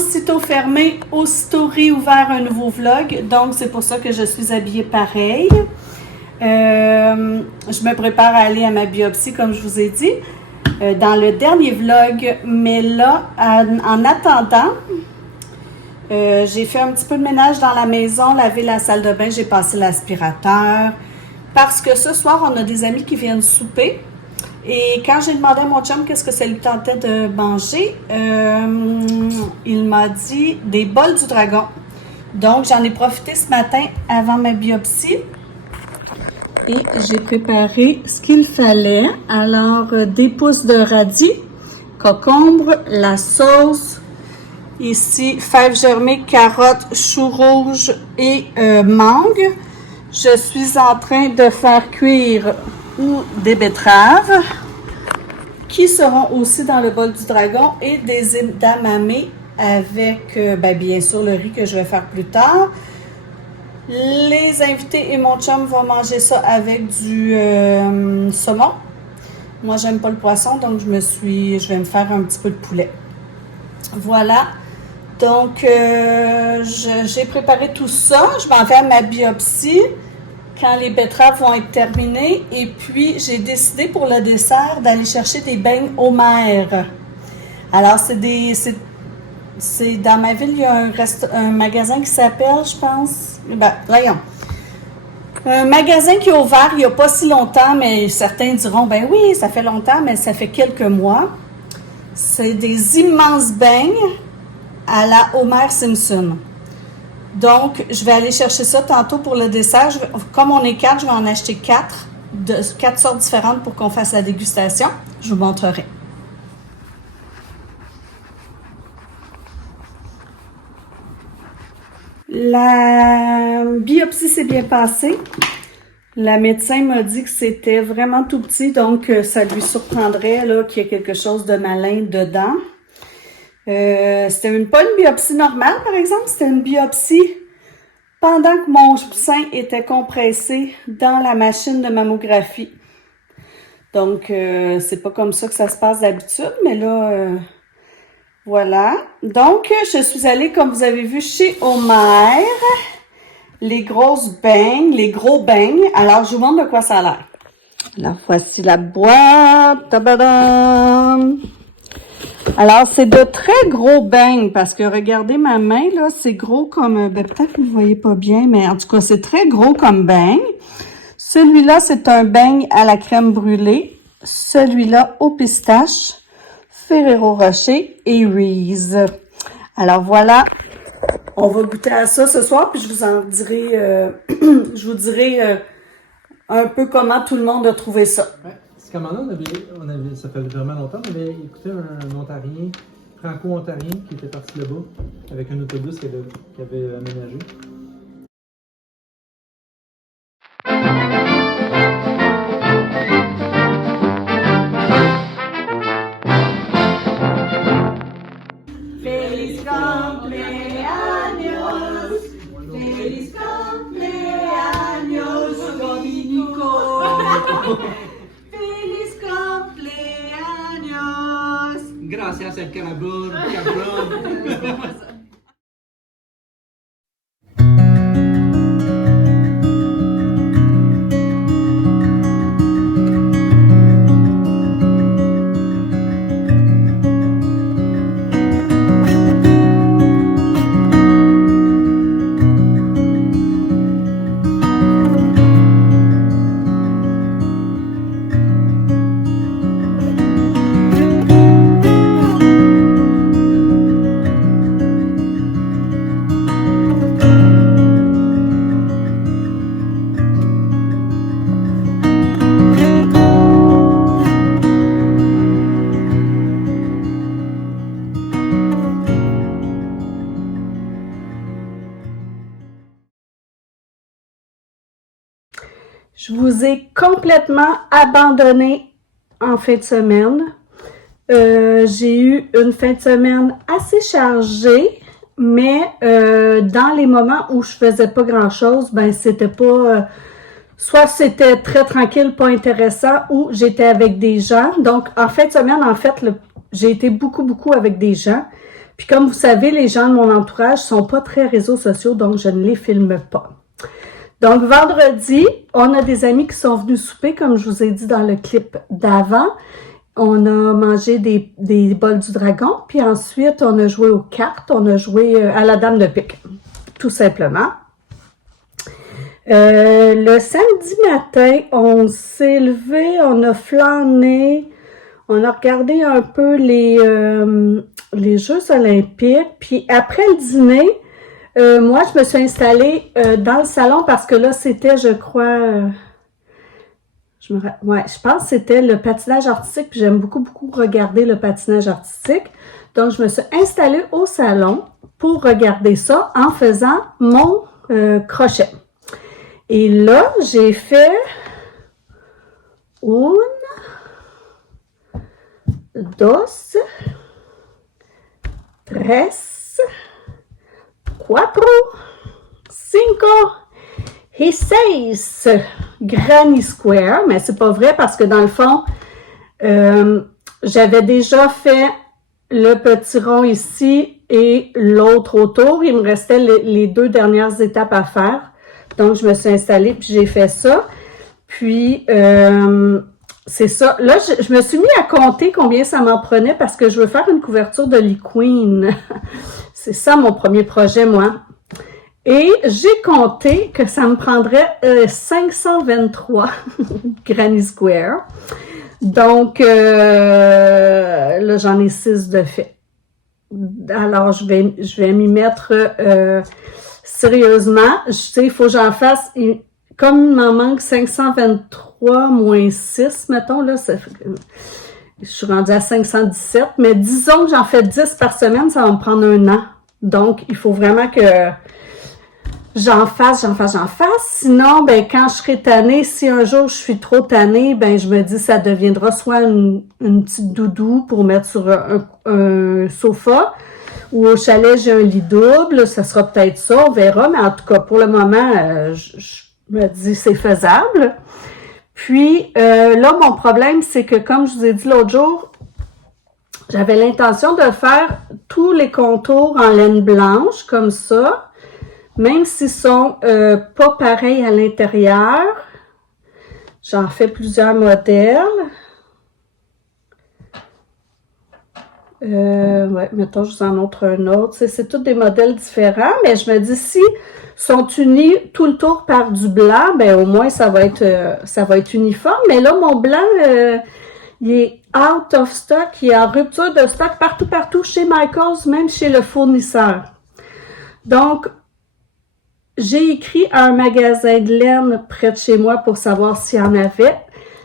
aussitôt fermé, aussitôt réouvert un nouveau vlog. Donc, c'est pour ça que je suis habillée pareil. Je me prépare à aller à ma biopsie, comme je vous ai dit, dans le dernier vlog. Mais là, en attendant, j'ai fait un petit peu de ménage dans la maison, lavé la salle de bain, j'ai passé l'aspirateur. Parce que ce soir, on a des amis qui viennent souper. Et quand j'ai demandé à mon chum qu'est-ce que ça lui tentait de manger, il m'a dit des bols du dragon. Donc, j'en ai profité ce matin avant ma biopsie. Et j'ai préparé ce qu'il fallait. Alors, des pousses de radis, concombre, la sauce. Ici, fèves germées, carottes, choux rouges et mangue. Je suis en train de faire cuire des betteraves qui seront aussi dans le bol du dragon et des edamame avec, bien sûr, le riz que je vais faire plus tard. Les invités et mon chum vont manger ça avec du saumon. Moi, j'aime pas le poisson, donc je vais me faire un petit peu de poulet. Voilà. Donc, j'ai préparé tout ça. Je m'en vais à ma biopsie quand les betteraves vont être terminées. Et puis, j'ai décidé pour le dessert d'aller chercher des beignes Omer. Alors, c'est dans ma ville, il y a un magasin qui s'appelle, je pense, voyons. Un magasin qui est ouvert il n'y a pas si longtemps, mais certains diront, ben oui, ça fait longtemps, mais ça fait quelques mois. C'est des immenses beignes à la Homer Simpson. Donc, je vais aller chercher ça tantôt pour le dessert. Comme on est 4, je vais en acheter 4, de 4 sortes différentes pour qu'on fasse la dégustation. Je vous montrerai. La biopsie s'est bien passée. La médecin m'a dit que c'était vraiment tout petit, donc ça lui surprendrait là, qu'il y ait quelque chose de malin dedans. C'était pas une biopsie normale, par exemple. C'était une biopsie pendant que mon sein était compressé dans la machine de mammographie. Donc, c'est pas comme ça que ça se passe d'habitude, mais là, voilà. Donc, je suis allée, comme vous avez vu, chez Homer. Les grosses beignes, les gros beignes. Alors, je vous montre de quoi ça a l'air. Alors, voici la boîte. Tabadam! Alors, c'est de très gros beignes, parce que regardez ma main, là, c'est gros comme, peut-être que vous ne voyez pas bien, mais en tout cas, c'est très gros comme beigne. Celui-là, c'est un beigne à la crème brûlée. Celui-là, au pistache, Ferrero Rocher et Reese. Alors, voilà. On va goûter à ça ce soir, puis je vous en dirai, je vous dirai un peu comment tout le monde a trouvé ça. Ouais. Ce moment-là, ça fait vraiment longtemps, on avait écouté un Ontarien, franco-ontarien, qui était parti là-bas, avec un autobus qu'il avait aménagé. Feliz cumpleaños, feliz cumpleaños, Dominico. Feliz cumpleaños. Gracias, el cabrón, cabrón. Je vous ai complètement abandonné en fin de semaine. J'ai eu une fin de semaine assez chargée, mais dans les moments où je faisais pas grand-chose, ben c'était pas... soit c'était très tranquille, pas intéressant, ou j'étais avec des gens. Donc, en fin de semaine, en fait, j'ai été beaucoup avec des gens. Puis comme vous savez, les gens de mon entourage sont pas très réseaux sociaux, donc je ne les filme pas. Donc vendredi, on a des amis qui sont venus souper, comme je vous ai dit dans le clip d'avant. On a mangé des bols du dragon, puis ensuite on a joué aux cartes, on a joué à la dame de pique, tout simplement. Le samedi matin, on s'est levé, on a flâné, on a regardé un peu les Jeux olympiques, puis après le dîner, moi je me suis installée dans le salon parce que là c'était, je crois, je pense que c'était le patinage artistique, puis j'aime beaucoup regarder le patinage artistique. Donc je me suis installée au salon pour regarder ça en faisant mon crochet. Et là, j'ai fait une, dos, tres, cuatro, cinco et seis granny square. Mais c'est pas vrai parce que dans le fond, j'avais déjà fait le petit rond ici et l'autre autour. Il me restait les deux dernières étapes à faire. Donc, je me suis installée puis j'ai fait ça. Puis, c'est ça. Là, je me suis mis à compter combien ça m'en prenait parce que je veux faire une couverture de Lee Queen. C'est ça mon premier projet, moi. Et j'ai compté que ça me prendrait 523 Granny Square. Donc, là, j'en ai 6 de fait. Alors, je vais m'y mettre... sérieusement, je sais, il faut que j'en fasse, comme il m'en manque 523 moins 6, mettons, là, je suis rendue à 517, mais disons que j'en fais 10 par semaine, ça va me prendre 1 an. Donc, il faut vraiment que j'en fasse. Sinon, ben, quand je serai tannée, si un jour je suis trop tannée, ben, je me dis ça deviendra soit une petite doudou pour mettre sur un sofa, ou au chalet, j'ai un lit double, ça sera peut-être ça, on verra, mais en tout cas, pour le moment, je me dis c'est faisable. Puis, là, mon problème, c'est que, comme je vous ai dit l'autre jour, j'avais l'intention de faire tous les contours en laine blanche, comme ça, même s'ils sont pas pareils à l'intérieur. J'en fais plusieurs modèles. Ouais, mettons, je vous en montre un autre. C'est tous des modèles différents, mais je me dis, si sont unis tout le tour par du blanc, ben au moins ça va être uniforme. Mais là, mon blanc, il est out of stock, il est en rupture de stock partout, chez Michaels, même chez le fournisseur. Donc, j'ai écrit à un magasin de laine près de chez moi pour savoir s'il y en avait.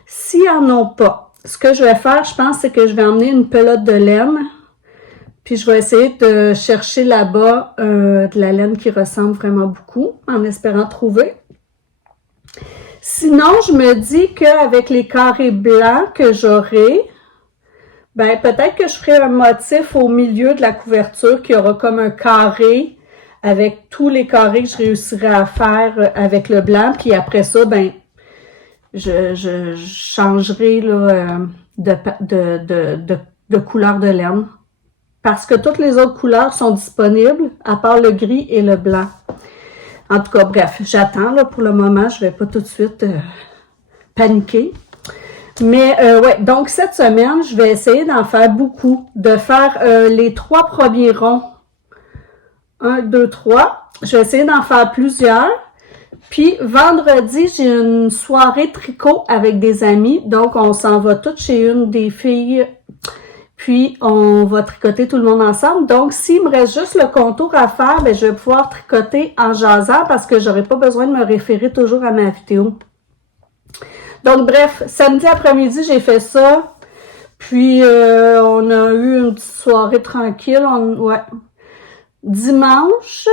S'il n'y en a pas, ce que je vais faire, je pense, c'est que je vais emmener une pelote de laine, puis je vais essayer de chercher là-bas de la laine qui ressemble vraiment beaucoup, en espérant trouver. Sinon, je me dis qu'avec les carrés blancs que j'aurai, ben peut-être que je ferai un motif au milieu de la couverture qui aura comme un carré avec tous les carrés que je réussirai à faire avec le blanc, puis après ça, ben je changerai là, de couleur de laine parce que toutes les autres couleurs sont disponibles à part le gris et le blanc. En tout cas, bref, j'attends là pour le moment, je vais pas tout de suite paniquer. Mais ouais, donc cette semaine, je vais essayer d'en faire beaucoup, de faire les 3 premiers ronds. 1, 2, 3. Je vais essayer d'en faire plusieurs. Puis, vendredi, j'ai une soirée tricot avec des amis. Donc, on s'en va toutes chez une des filles. Puis, on va tricoter tout le monde ensemble. Donc, s'il me reste juste le contour à faire, ben, je vais pouvoir tricoter en jasant parce que j'aurai pas besoin de me référer toujours à ma vidéo. Donc, bref, samedi après-midi, j'ai fait ça. Puis, on a eu une petite soirée tranquille. Ouais. Dimanche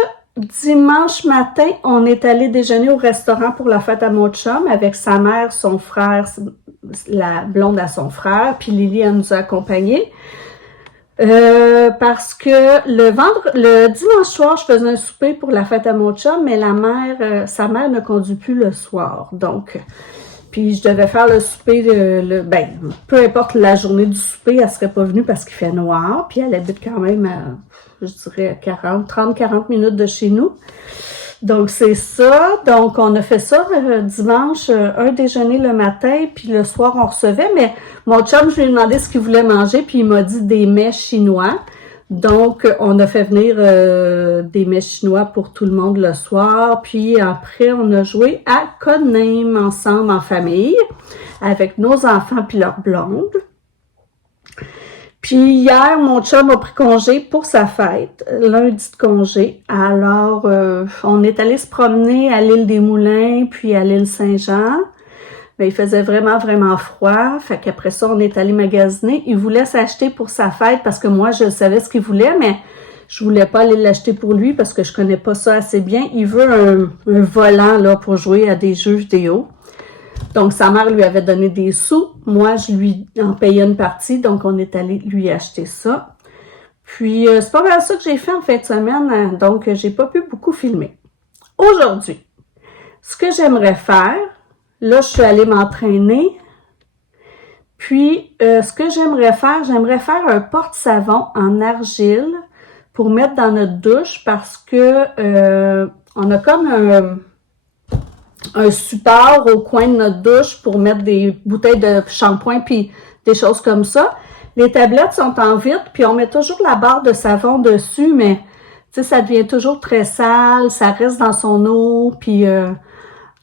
matin, on est allé déjeuner au restaurant pour la fête à mon chum avec sa mère, son frère, la blonde à son frère, puis Lily, elle nous a accompagnés. Parce que le dimanche soir, je faisais un souper pour la fête à mon chum, mais sa mère ne conduit plus le soir. Donc, Puis je devais faire le souper, ben, peu importe la journée du souper, elle serait pas venue parce qu'il fait noir. Puis elle habite quand même à, je dirais, 30-40 minutes de chez nous. Donc c'est ça. Donc on a fait ça dimanche, un déjeuner le matin, puis le soir on recevait. Mais mon chum, je lui ai demandé ce qu'il voulait manger, puis il m'a dit des mets chinois. Donc, on a fait venir des mets chinois pour tout le monde le soir. Puis après, on a joué à Codename ensemble en famille avec nos enfants puis leurs blondes. Puis hier, mon chum a pris congé pour sa fête, lundi de congé. Alors, on est allé se promener à l'île des Moulins puis à l'île Saint-Jean. Mais il faisait vraiment, vraiment froid. Fait qu'après ça, on est allé magasiner. Il voulait s'acheter pour sa fête parce que moi, je savais ce qu'il voulait, mais je voulais pas aller l'acheter pour lui parce que je connais pas ça assez bien. Il veut un volant là pour jouer à des jeux vidéo. Donc, sa mère lui avait donné des sous. Moi, je lui en payais une partie. Donc, on est allé lui acheter ça. Puis, c'est pas mal ça que j'ai fait en fin de semaine. Donc, j'ai pas pu beaucoup filmer. Aujourd'hui, ce que j'aimerais faire, là, je suis allée m'entraîner. Puis, ce que j'aimerais faire un porte-savon en argile pour mettre dans notre douche parce que on a comme un support au coin de notre douche pour mettre des bouteilles de shampoing puis des choses comme ça. Les tablettes sont en vitre, puis on met toujours la barre de savon dessus, mais tu sais, ça devient toujours très sale, ça reste dans son eau, puis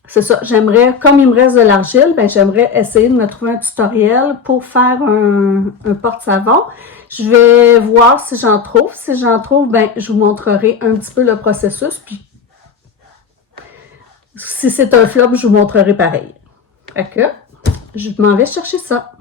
c'est ça, j'aimerais, comme il me reste de l'argile, ben j'aimerais essayer de me trouver un tutoriel pour faire un porte-savon. Je vais voir si j'en trouve. Si j'en trouve, ben je vous montrerai un petit peu le processus. Puis si c'est un flop, je vous montrerai pareil. Fait que je m'en vais chercher ça.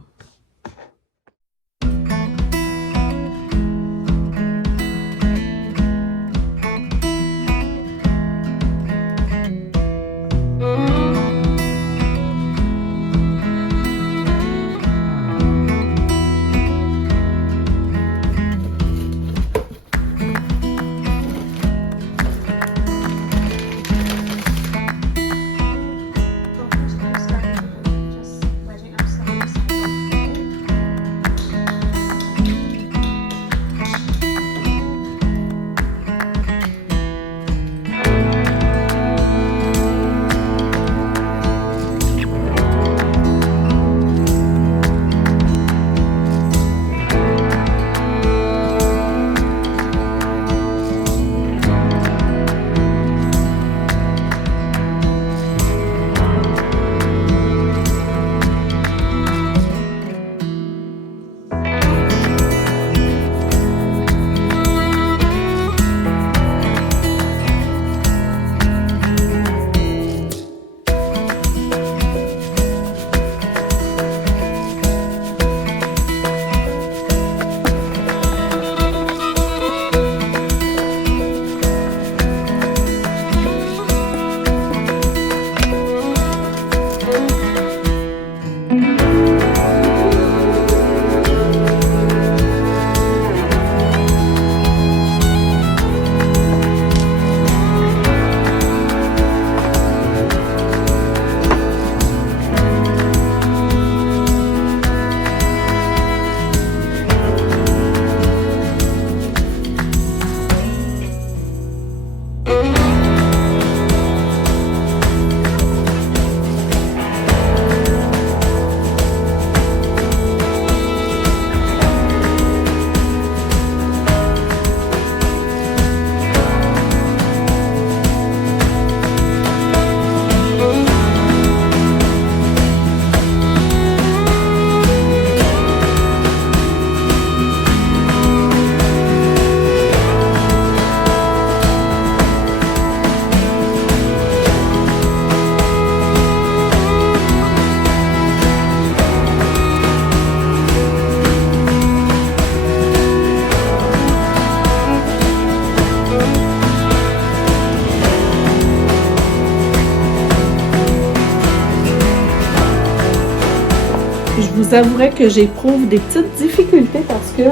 Je vous avouerai que j'éprouve des petites difficultés parce que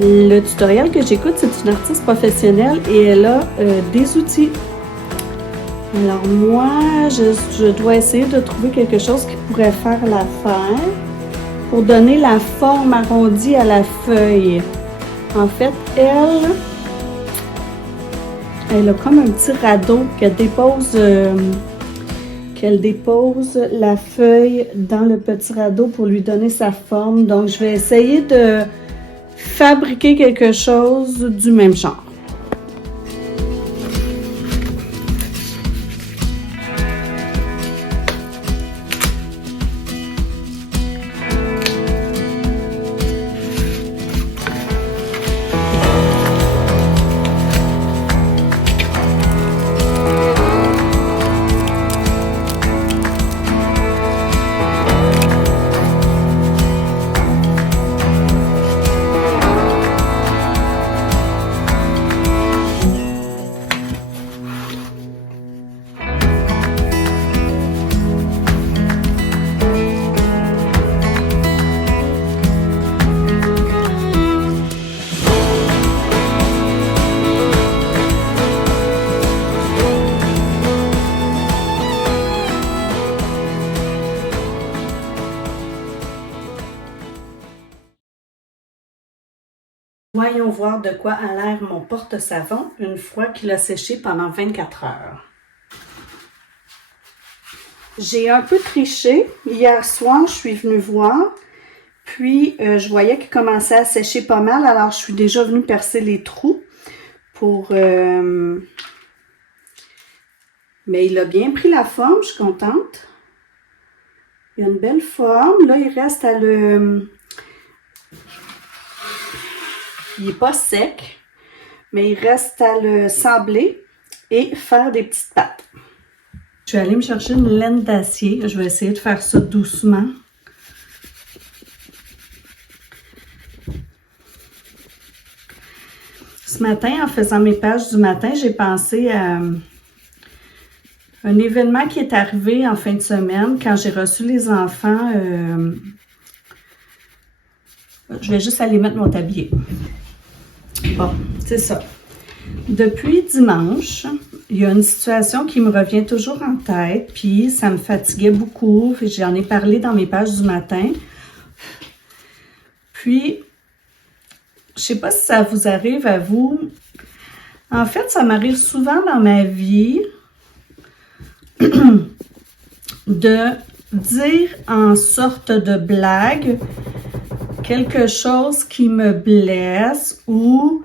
le tutoriel que j'écoute, c'est une artiste professionnelle et elle a des outils Alors moi, je dois essayer de trouver quelque chose qui pourrait faire l'affaire pour donner la forme arrondie à la feuille. En fait, elle a comme un petit radeau qu'elle dépose la feuille dans le petit radeau pour lui donner sa forme. Donc, je vais essayer de fabriquer quelque chose du même genre. Voyons voir de quoi a l'air mon porte-savon une fois qu'il a séché pendant 24 heures. J'ai un peu triché. Hier soir, je suis venue voir, puis je voyais qu'il commençait à sécher pas mal, alors je suis déjà venue percer les trous pour... Mais il a bien pris la forme, je suis contente. Il a une belle forme. Là, il reste à le... Il n'est pas sec, mais il reste à le sabler et faire des petites pattes. Je vais aller me chercher une laine d'acier. Je vais essayer de faire ça doucement. Ce matin, en faisant mes pages du matin, j'ai pensé à un événement qui est arrivé en fin de semaine quand j'ai reçu les enfants. Je vais juste aller mettre mon tablier. Bon, c'est ça. Depuis dimanche, il y a une situation qui me revient toujours en tête, puis ça me fatiguait beaucoup. J'en ai parlé dans mes pages du matin. Puis, je sais pas si ça vous arrive à vous. En fait, ça m'arrive souvent dans ma vie de dire en sorte de blague quelque chose qui me blesse ou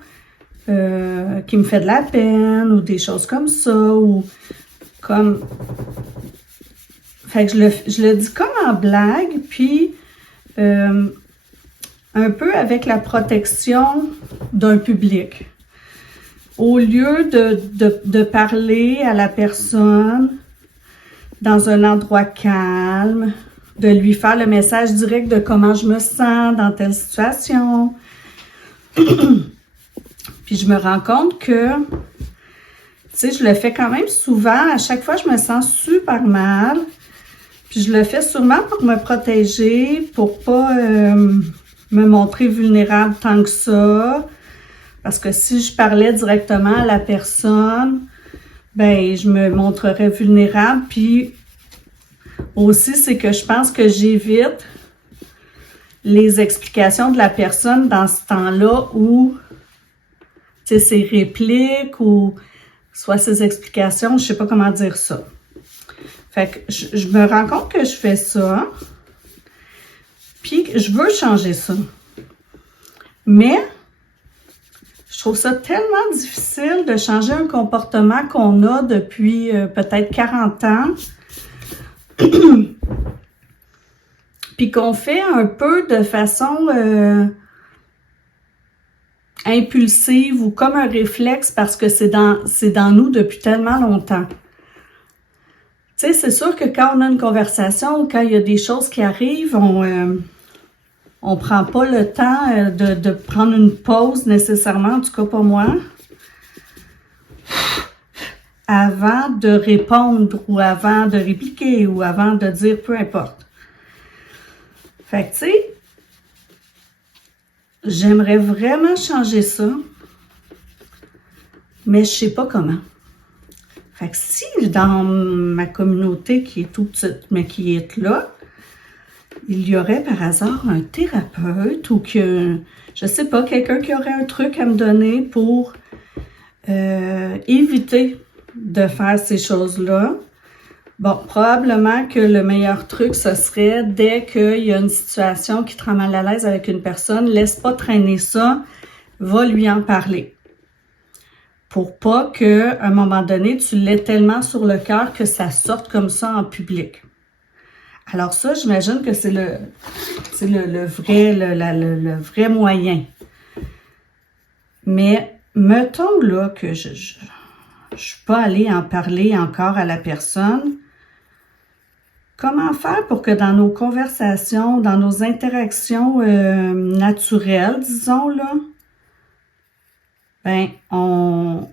qui me fait de la peine ou des choses comme ça ou comme... Fait que je le dis comme en blague, puis un peu avec la protection d'un public. Au lieu de parler à la personne dans un endroit calme, de lui faire le message direct de comment je me sens dans telle situation. Puis je me rends compte que, tu sais, je le fais quand même souvent. À chaque fois, je me sens super mal. Puis je le fais sûrement pour me protéger, pour pas me montrer vulnérable tant que ça. Parce que si je parlais directement à la personne, ben je me montrerais vulnérable. Puis aussi, c'est que je pense que j'évite les explications de la personne dans ce temps-là où, tu sais, ses répliques ou soit ses explications, je sais pas comment dire ça. Fait que je me rends compte que je fais ça, puis je veux changer ça. Mais je trouve ça tellement difficile de changer un comportement qu'on a depuis peut-être 40 ans, puis qu'on fait un peu de façon impulsive ou comme un réflexe parce que c'est dans nous depuis tellement longtemps. Tu sais, c'est sûr que quand on a une conversation ou quand il y a des choses qui arrivent, on prend pas le temps de prendre une pause nécessairement, en tout cas pas moi, avant de répondre ou avant de répliquer ou avant de dire peu importe. Fait que tu sais, j'aimerais vraiment changer ça, mais je sais pas comment. Fait que si dans ma communauté qui est tout petite, mais qui est là, il y aurait par hasard un thérapeute ou que, je sais pas, quelqu'un qui aurait un truc à me donner pour éviter de faire ces choses-là. Bon, probablement que le meilleur truc, ce serait, dès qu'il y a une situation qui te rend mal à l'aise avec une personne, laisse pas traîner ça, va lui en parler. Pour pas qu'à un moment donné, tu l'aies tellement sur le cœur que ça sorte comme ça en public. Alors ça, j'imagine que c'est le vrai moyen. Mais mettons là que je suis pas allée en parler encore à la personne. Comment faire pour que dans nos conversations, dans nos interactions naturelles, disons là, ben on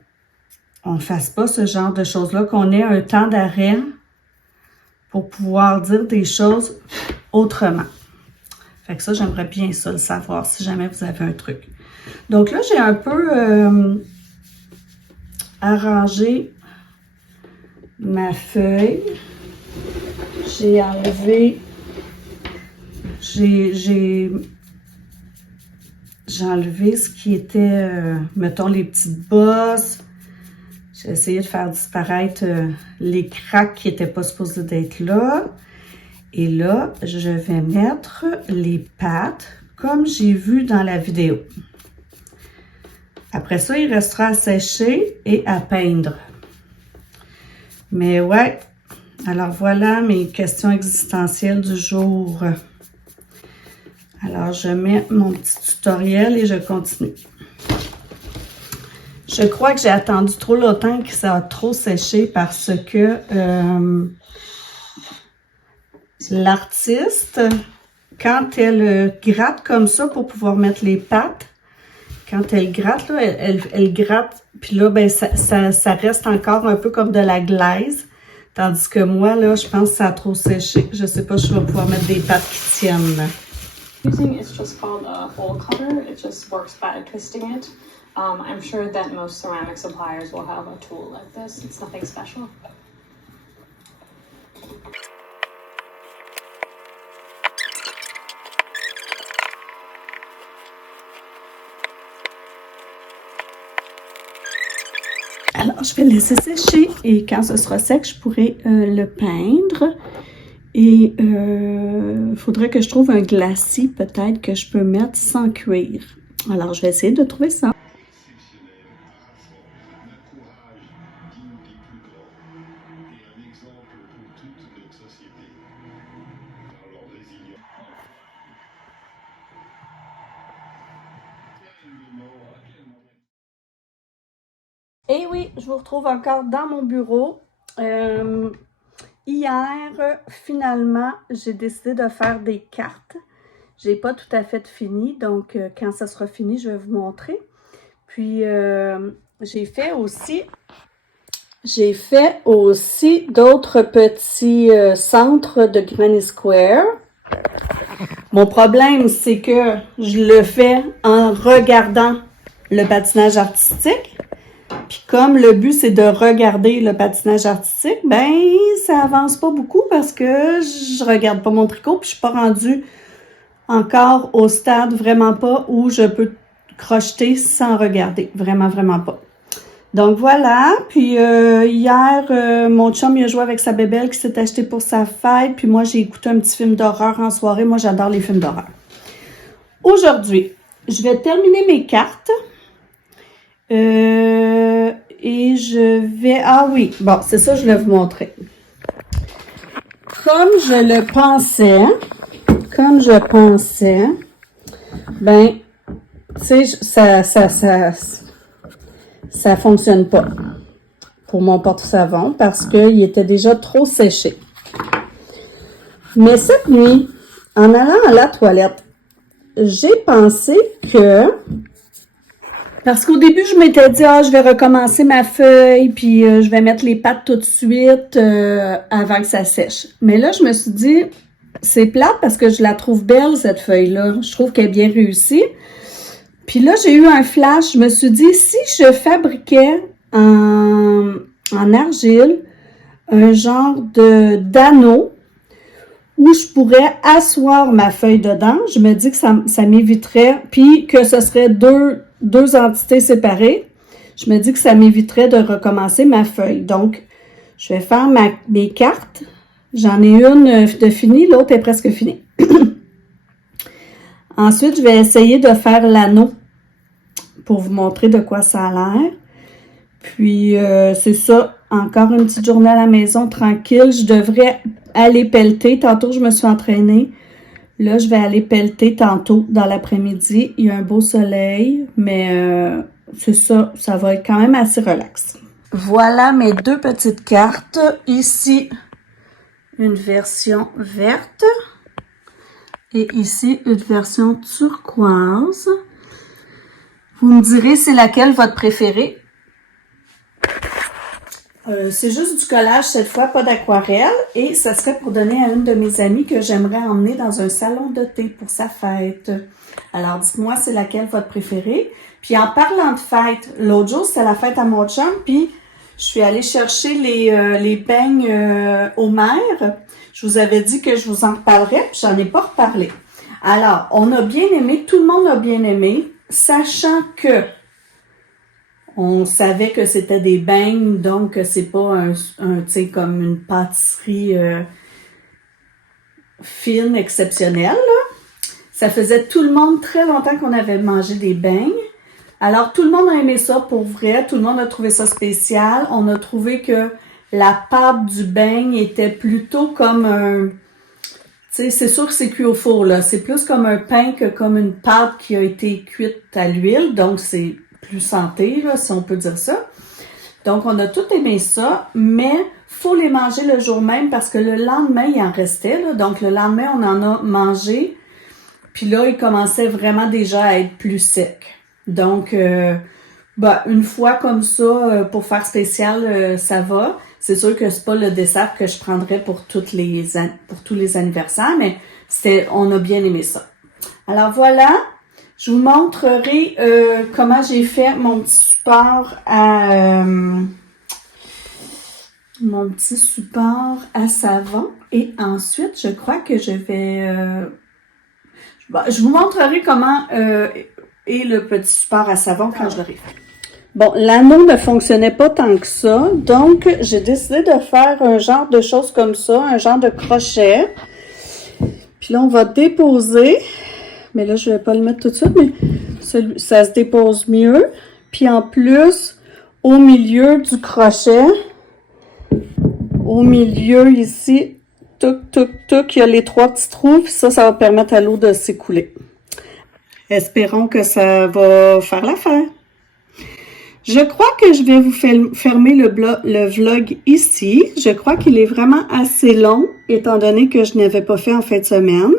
fasse pas ce genre de choses-là, qu'on ait un temps d'arrêt pour pouvoir dire des choses autrement. Fait que ça, j'aimerais bien ça, le savoir, si jamais vous avez un truc. Donc là, j'ai un peu arrangé ma feuille. J'ai enlevé, j'ai enlevé ce qui était, mettons, les petites bosses. J'ai essayé de faire disparaître les craques qui n'étaient pas supposées d'être là. Et là, je vais mettre les pattes comme j'ai vu dans la vidéo. Après ça, il restera à sécher et à peindre. Mais ouais, alors voilà mes questions existentielles du jour. Alors, je mets mon petit tutoriel et je continue. Je crois que j'ai attendu trop longtemps que ça a trop séché parce que l'artiste, quand elle gratte comme ça pour pouvoir mettre les pattes, quand elle gratte, là, elle gratte, puis là, ben, ça reste encore un peu comme de la glaise. Tandis que moi, là, je pense que ça a trop séché. Je sais pas si je vais pouvoir mettre des pattes qui tiennent. Using it's just called a hole cutter. It just works by twisting it. I'm sure that most ceramic suppliers will have a tool like this. It's nothing special. Alors, je vais le laisser sécher et quand ce sera sec, je pourrai le peindre. Et il faudrait que je trouve un glacis peut-être que je peux mettre sans cuire. Alors, je vais essayer de trouver ça. Et oui, je vous retrouve encore dans mon bureau. Hier, finalement, j'ai décidé de faire des cartes. J'ai pas tout à fait fini, donc quand ça sera fini, je vais vous montrer. Puis, j'ai fait aussi d'autres petits centres de Granny Square. Mon problème, c'est que je le fais en regardant le patinage artistique. Puis comme le but, c'est de regarder le patinage artistique, ben ça avance pas beaucoup parce que je regarde pas mon tricot puis je suis pas rendue encore au stade vraiment pas où je peux crocheter sans regarder. Vraiment, vraiment pas. Donc voilà. Puis hier, mon chum il a joué avec sa bébelle qui s'est achetée pour sa fête. Puis moi, j'ai écouté un petit film d'horreur en soirée. Moi, j'adore les films d'horreur. Aujourd'hui, je vais terminer mes cartes. Et je vais... Ah oui, bon, c'est ça que je voulais vous montrer. Comme je pensais, ben, tu sais, ça fonctionne pas pour mon porte-savon parce qu'il était déjà trop séché. Mais cette nuit, en allant à la toilette, j'ai pensé que... Parce qu'au début, je m'étais dit, je vais recommencer ma feuille, puis je vais mettre les pattes tout de suite avant que ça sèche. Mais là, je me suis dit, c'est plate parce que je la trouve belle, cette feuille-là. Je trouve qu'elle est bien réussie. Puis là, j'ai eu un flash. Je me suis dit, si je fabriquais en argile, un genre d'anneau où je pourrais asseoir ma feuille dedans. Je me dis que ça m'éviterait, puis que ce serait deux entités séparées. Je me dis que ça m'éviterait de recommencer ma feuille. Donc, je vais faire mes cartes. J'en ai une de finie, l'autre est presque finie. Ensuite, je vais essayer de faire l'anneau pour vous montrer de quoi ça a l'air. Puis, c'est ça. Encore une petite journée à la maison, tranquille. Je devrais aller pelleter. Tantôt, je me suis entraînée. Là, je vais aller pelleter tantôt dans l'après-midi. Il y a un beau soleil, mais c'est ça. Ça va être quand même assez relax. Voilà mes deux petites cartes. Ici, une version verte. Et ici, une version turquoise. Vous me direz c'est laquelle votre préférée. C'est juste du collage cette fois, pas d'aquarelle. Et ça serait pour donner à une de mes amies que j'aimerais emmener dans un salon de thé pour sa fête. Alors, dites-moi c'est laquelle votre préférée. Puis en parlant de fête, l'autre jour, c'était la fête à mon chum, puis je suis allée chercher les peignes au maire. Je vous avais dit que je vous en reparlerais, puis j'en ai pas reparlé. Alors, on a bien aimé, tout le monde a bien aimé, sachant que on savait que c'était des beignes, donc c'est pas tu sais, comme une pâtisserie fine, exceptionnelle, là. Ça faisait tout le monde très longtemps qu'on avait mangé des beignes. Alors, tout le monde a aimé ça pour vrai. Tout le monde a trouvé ça spécial. On a trouvé que la pâte du beigne était plutôt comme un... Tu sais, c'est sûr que c'est cuit au four, là. C'est plus comme un pain que comme une pâte qui a été cuite à l'huile. Donc, c'est plus santé, là, si on peut dire ça. Donc, on a tout aimé ça, mais faut les manger le jour même parce que le lendemain, il en restait, là. Donc, le lendemain, on en a mangé. Puis là, il commençait vraiment déjà à être plus sec. Donc, une fois comme ça, pour faire spécial, ça va. C'est sûr que c'est pas le dessert que je prendrais pour tous les anniversaires, mais on a bien aimé ça. Alors voilà, je vous montrerai comment j'ai fait mon petit support à savon. Et ensuite, je crois que je vais... je vous montrerai comment est le petit support à savon quand je l'aurai fait. Bon, l'anneau ne fonctionnait pas tant que ça, donc j'ai décidé de faire un genre de chose comme ça, un genre de crochet. Puis là, on va déposer, mais là, je vais pas le mettre tout de suite, mais ça se dépose mieux. Puis en plus, au milieu du crochet, au milieu ici, il y a les 3 petits trous, puis ça va permettre à l'eau de s'écouler. Espérons que ça va faire l'affaire. Je crois que je vais vous fermer le vlog ici. Je crois qu'il est vraiment assez long, étant donné que je n'avais pas fait en fin de semaine.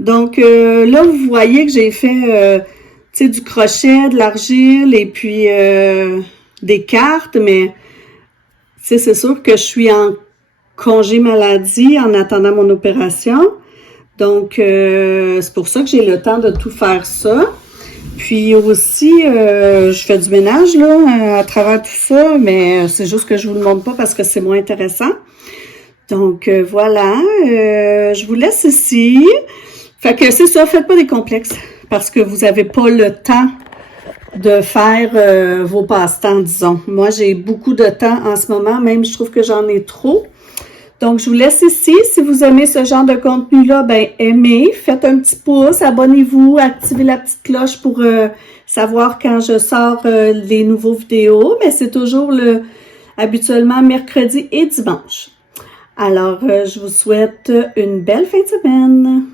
Donc là, vous voyez que j'ai fait du crochet, de l'argile et puis des cartes, mais c'est sûr que je suis en congé maladie en attendant mon opération. Donc, c'est pour ça que j'ai le temps de tout faire ça. Puis aussi, je fais du ménage là à travers tout ça, mais c'est juste que je vous le montre pas parce que c'est moins intéressant. Donc, voilà, je vous laisse ici. Fait que c'est ça, faites pas des complexes parce que vous avez pas le temps de faire vos passe-temps, disons. Moi, j'ai beaucoup de temps en ce moment, même je trouve que j'en ai trop. Donc, je vous laisse ici. Si vous aimez ce genre de contenu-là, ben aimez, faites un petit pouce, abonnez-vous, activez la petite cloche pour savoir quand je sors les nouveaux vidéos. Mais c'est toujours habituellement mercredi et dimanche. Alors, je vous souhaite une belle fin de semaine.